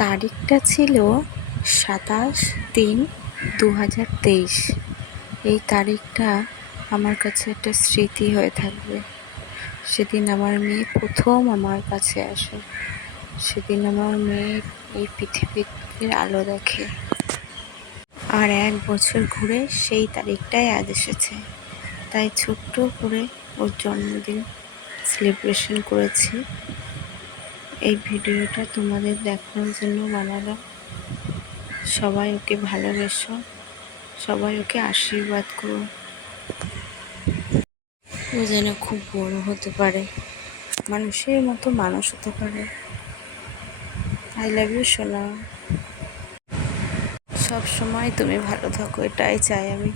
তারিখটা ছিল 27/3/2023। এই তারিখটা আমার কাছে একটা স্মৃতি হয়ে থাকবে। সেদিন আমার মেয়ে প্রথম আমার কাছে আসে। সেদিন আমার মেয়ে এই পৃথিবীর আলো দেখে। আর 1 বছর ঘুরে সেই তারিখটাই আজ এসেছে। তাই ছোট্ট করে ওর জন্মদিন সেলিব্রেশন করেছি। এই ভিডিওটা তোমাদের দেখানোর জন্য বানালাম। সবাই ওকে ভালোবেসো, সবাই ওকে আশীর্বাদ করো, ও যেন খুব বড় হতে পারে, মানুষের মতো মানুষ হতে পারে। আই লাভ ইউ সোনা। সব সময় তুমি ভালো থাকো, এটাই চাই আমি।